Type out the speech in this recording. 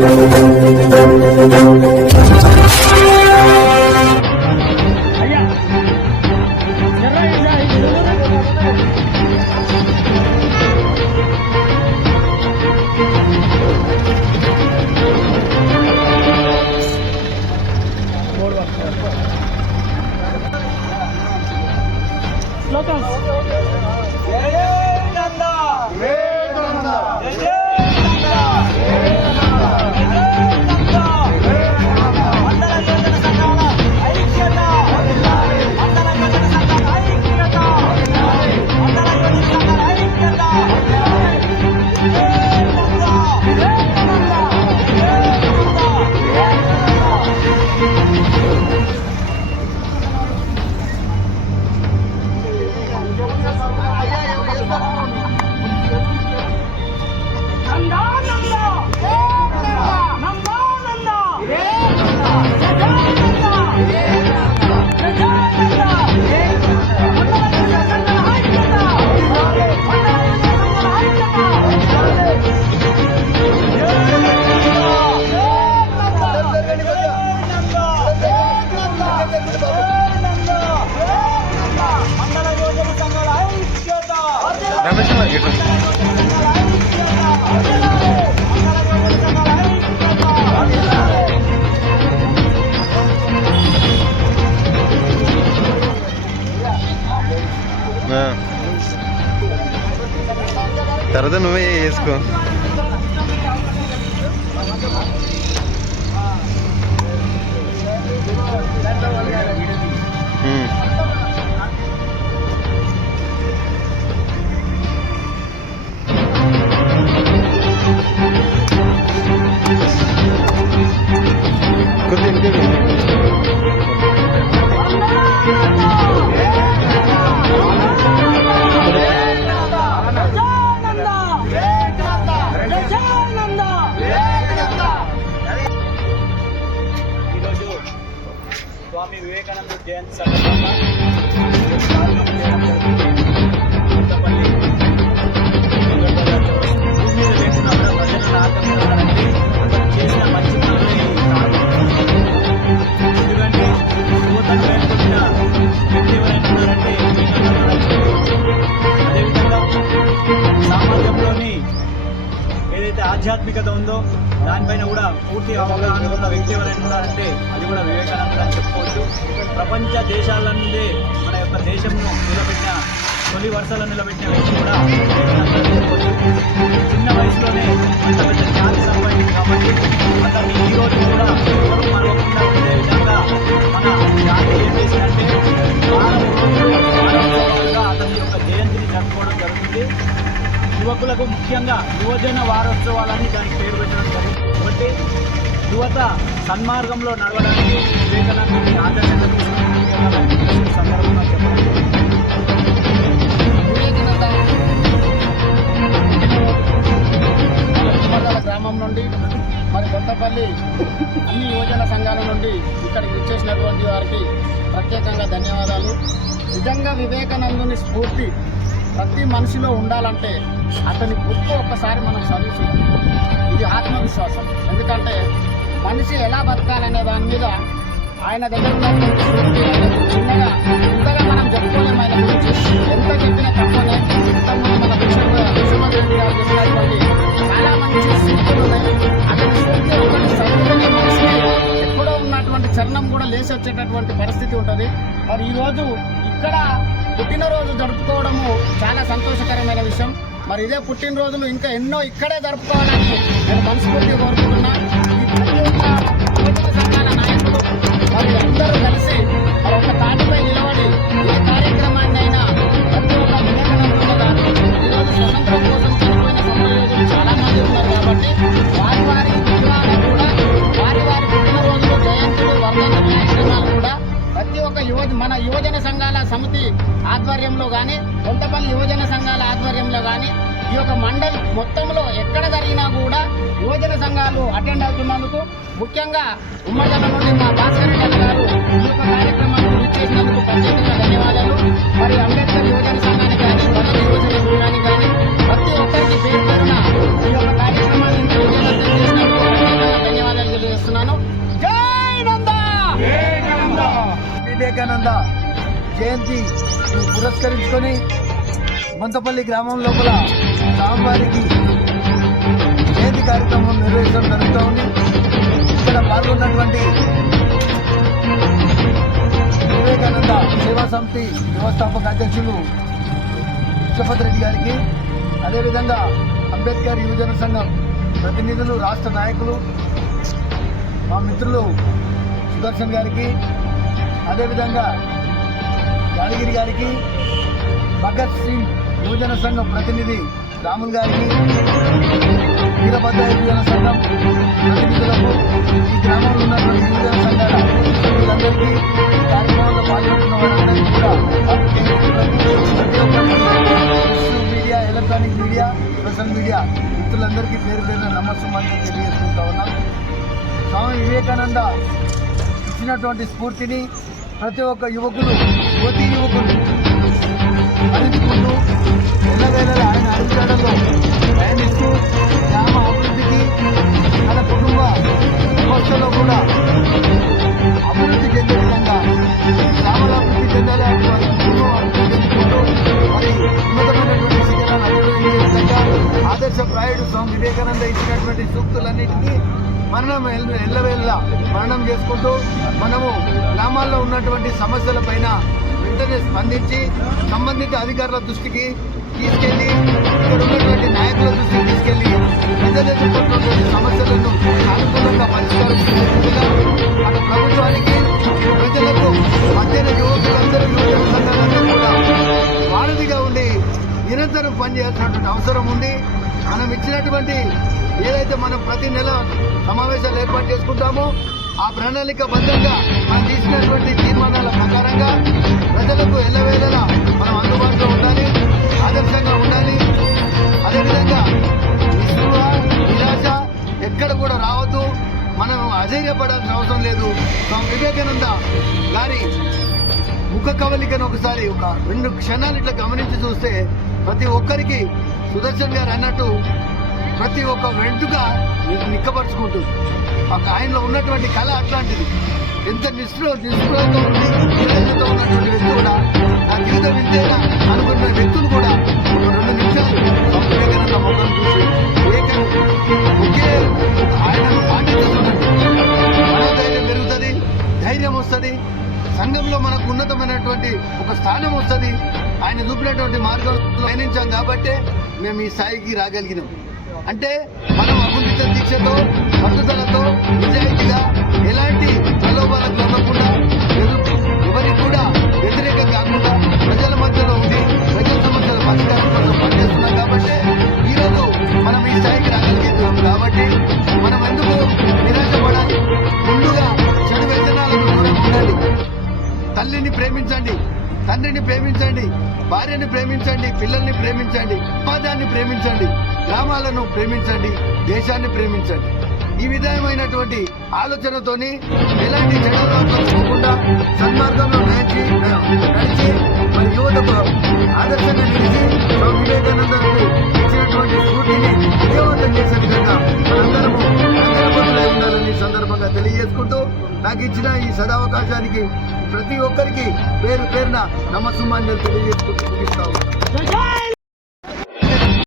Música తర్వాత నువ్వే వేసుకో. వివేకానంద జయంతి దానిపైన కూడా పూర్తి అవగాహన ఉన్న వ్యక్తి ఎవరైనా ఉన్నారంటే అది కూడా వివేకానంద అని చెప్పుకోవచ్చు. ప్రపంచ దేశాల నుండే మన యొక్క దేశంను నిలబెట్టిన తొలి వరుసలో నిలబెట్టిన వ్యక్తి కూడా చిన్న వయసులోనే పెద్ద పెద్ద ఖ్యాతి సంపాదించింది కాబట్టి అతన్ని ఈరోజు ముఖ్యంగా యువజన వారోత్సవాలని దానికి పేరు పెట్టడం జరిగింది. కాబట్టి యువత సన్మార్గంలో నడవడానికి వివేకానందుని ఆదర్శంగా సందర్భంగా గ్రామం నుండి మరి కొత్తపల్లి అన్ని యువజన సంఘాల నుండి ఇక్కడికి వచ్చేసినటువంటి వారికి ప్రత్యేకంగా ధన్యవాదాలు. నిజంగా వివేకానందుని స్ఫూర్తి ప్రతి మనిషిలో ఉండాలంటే అతని బుక్ ఒక్కసారి మనం చదివి ఇది ఆత్మవిశ్వాసం. ఎందుకంటే మనిషి ఎలా బతకాలనే దాని మీద ఆయన దగ్గర ఉన్నటువంటి చిన్నగా ఇంతగా మనం చెప్పుకోలేము ఆయన గురించి ఎంత చెప్పినా తక్కువనే ఇంతకుముందు మన విషయం గారు చెప్పినటువంటి చాలా మంచి స్ఫూర్తులు అతని స్ఫూర్తి ఒకటి చదువుకునే మనిషికి ఎక్కడో ఉన్నటువంటి చరణం కూడా లేచి వచ్చేటటువంటి పరిస్థితి ఉంటుంది. మరి ఈరోజు ఇక్కడ పుట్టినరోజు జరుపుకోవడము సంతోషకరమైన విషయం. మరి ఇదే పుట్టినరోజులు ఇంకా ఎన్నో ఇక్కడే జరుపుకోవాలని నేను మనస్ఫూర్తి కోరుకుంటున్నా. నాయకులు మరి అందరూ కలిసి మరి ఒక తాటిపై నిలబడి ఏ కార్యక్రమాన్ని అయినా ప్రతి ఒక్క వివేకానందంలో ఈరోజు స్వతంత్రం ఆధ్వర్యంలో కానీ కొంతపల్లి యువజన సంఘాల ఆధ్వర్యంలో కానీ ఈ యొక్క మండలి మొత్తంలో ఎక్కడ జరిగినా కూడా యువజన సంఘాలు అటెండ్ అవుతున్నందుకు ముఖ్యంగా ఉమ్మడి నుండి మా భాస్కర్ రెడ్డి గారు ఈ యొక్క కార్యక్రమాన్ని గురి చేసినందుకు ప్రత్యేకంగా ధన్యవాదాలు. మరి అంబేద్కర్ యువజన సంఘానికి కానీ పదవి యువజన సంఘానికి కానీ ప్రతి ఒక్కరికి పేరు పెట్టిన ఈ యొక్క కార్యక్రమాన్ని ధన్యవాదాలు తెలియజేస్తున్నాను. వివేకానంద! జయంతి పురస్కరించుకొని మంతపల్లి గ్రామం లోపల స్వామివారికి జయంతి కార్యక్రమం నిర్వహించడం జరుగుతూ ఉంది. ఇక్కడ పాల్గొన్నటువంటి వివేకానంద సేవా సమితి వ్యవస్థాపక అధ్యక్షులు విశ్వపతి రెడ్డి గారికి అదేవిధంగా అంబేద్కర్ యువజన సంఘం ప్రతినిధులు రాష్ట్ర నాయకులు మా మిత్రులు సుదర్శన్ గారికి అదేవిధంగా యాదగిరి గారికి భగత్ సింగ్ యువజన సంఘం ప్రతినిధి రాముల్ గారికి వీరభద్ర యువజన సంఘం ప్రతినిధులకు ఈ గ్రామంలో ఉన్నటువంటి యువజన సంఘాల సభ్యులందరికీ కార్యక్రమంలో పాల్గొంటున్న వారందరికీ కూడా media electronic media social media మిత్రులందరికీ పేరు పేరున నమస్కారం తెలియజేసుకుంటా ఉన్నాం. స్వామి వివేకానంద ఇచ్చినటువంటి స్ఫూర్తిని ప్రతి ఒక్క యువకులు యువతి యువకులు భరించుకుంటూ ఎల్లవేళలా ఆయన అడుగుజాడల్లో ప్రయాణిస్తూ గ్రామ అభివృద్ధికి తన కుటుంబ వ్యవస్థలో కూడా అభివృద్ధి చెందే విధంగా గ్రామాల అభివృద్ధి చెందాలి అటు వారి మరి ఉన్నతమైనటువంటి శిఖరాలు అభివృద్ధి విధంగా ఆదర్శప్రాయుడు స్వామి వివేకానంద ఇచ్చినటువంటి సూక్తులన్నింటినీ మరణం ఎల్లవేళ ఎల్లవేళ్ళ మరణం చేసుకుంటూ మనము గ్రామాల్లో ఉన్నటువంటి సమస్యల పైన వెంటనే స్పందించి సంబంధిత అధికారుల దృష్టికి తీసుకెళ్ళి ఇక్కడ ఉన్నటువంటి నాయకుల దృష్టికి తీసుకెళ్ళి ప్రజలు ఎదుర్కొంటున్నటువంటి సమస్యలను అనుకూలంగా పరిష్కారం అటు ప్రభుత్వానికి ప్రజలకు మధ్యన యువకులందరూ యువజన సంఘాలందరూ కూడా వారధిగా ఉండి నిరంతరం పనిచేయాల్సినటువంటి అవసరం ఉంది. మనం ఇచ్చినటువంటి ఏదైతే మనం ప్రతి నెల సమావేశాలు ఏర్పాటు చేసుకుంటామో ఆ ప్రణాళిక బద్ధంగా మనం తీసినటువంటి తీర్మానాల ప్రకారంగా ప్రజలకు ఎల్లవేళలా మనం అందుబాటులో ఉండాలి ఆదర్శంగా ఉండాలి. అదేవిధంగా నిస్పృహ నిరాశ ఎక్కడ కూడా రావద్దు. మనం అధైర్యపడాల్సిన అవసరం లేదు. స్వామి వివేకానంద గారి ముఖ కవలికను ఒకసారి ఒక రెండు క్షణాలు ఇట్లా గమనించి చూస్తే ప్రతి ఒక్కరికి సుదర్శన్ గారు అన్నట్టు ప్రతి ఒక్క వెంటుక నిక్కపరుచుకుంటుంది. ఒక ఆయనలో ఉన్నటువంటి కళ అట్లాంటిది. ఎంత నిష్ఠ నిష్ఠులతో ఉండి ఉన్నటువంటి వ్యక్తి కూడా నా జీవితం ఇంతేనా అనుకున్న వ్యక్తులు కూడా ఒక రెండు నిమిషాలు స్వామి వివేకానంద ముఖం చూసి వివేకానంద ఒకే ఆయనను పాటిస్తున్నట్టు. మనోధైర్యం పెరుగుతుంది ధైర్యం వస్తుంది సంఘంలో మనకు ఉన్నతమైనటువంటి ఒక స్థానం వస్తుంది. ఆయన చూపినటువంటి మార్గంలో పయనించాం కాబట్టే మేము ఈ స్థాయికి రాగలిగినాం. అంటే మనం అకుంఠిత దీక్షతో పట్టుదలతో నిజాయితీగా ఎలాంటి ప్రలోభాలకు లొంగకుండా ఎదురు ఎవరికి కూడా తండ్రిని ప్రేమించండి భార్యని ప్రేమించండి పిల్లల్ని ప్రేమించండి సమాజాన్ని ప్రేమించండి గ్రామాలను ప్రేమించండి దేశాన్ని ప్రేమించండి. ఈ విధమైనటువంటి ఆలోచనతోని ఎలాంటి చెడుకోకుండా సన్మార్గంలో నడిచి నడిచి మన యువతకు ఆదర్శంగా నిలిచి స్వామి వివేకానంద ఇచ్చినటువంటి స్ఫూర్తిని విజయవంతం చేసే విధంగా మనందరము ఉండాలని సందర్భంగా తెలియజేసుకుంటూ నాకు ఇచ్చిన ఈ సదావకాశానికి ప్రతి ఒక్కరికి పేరు పేరున నమస్సుమాన్యాలు తెలియజేసుకుంటూ ముగిస్తాము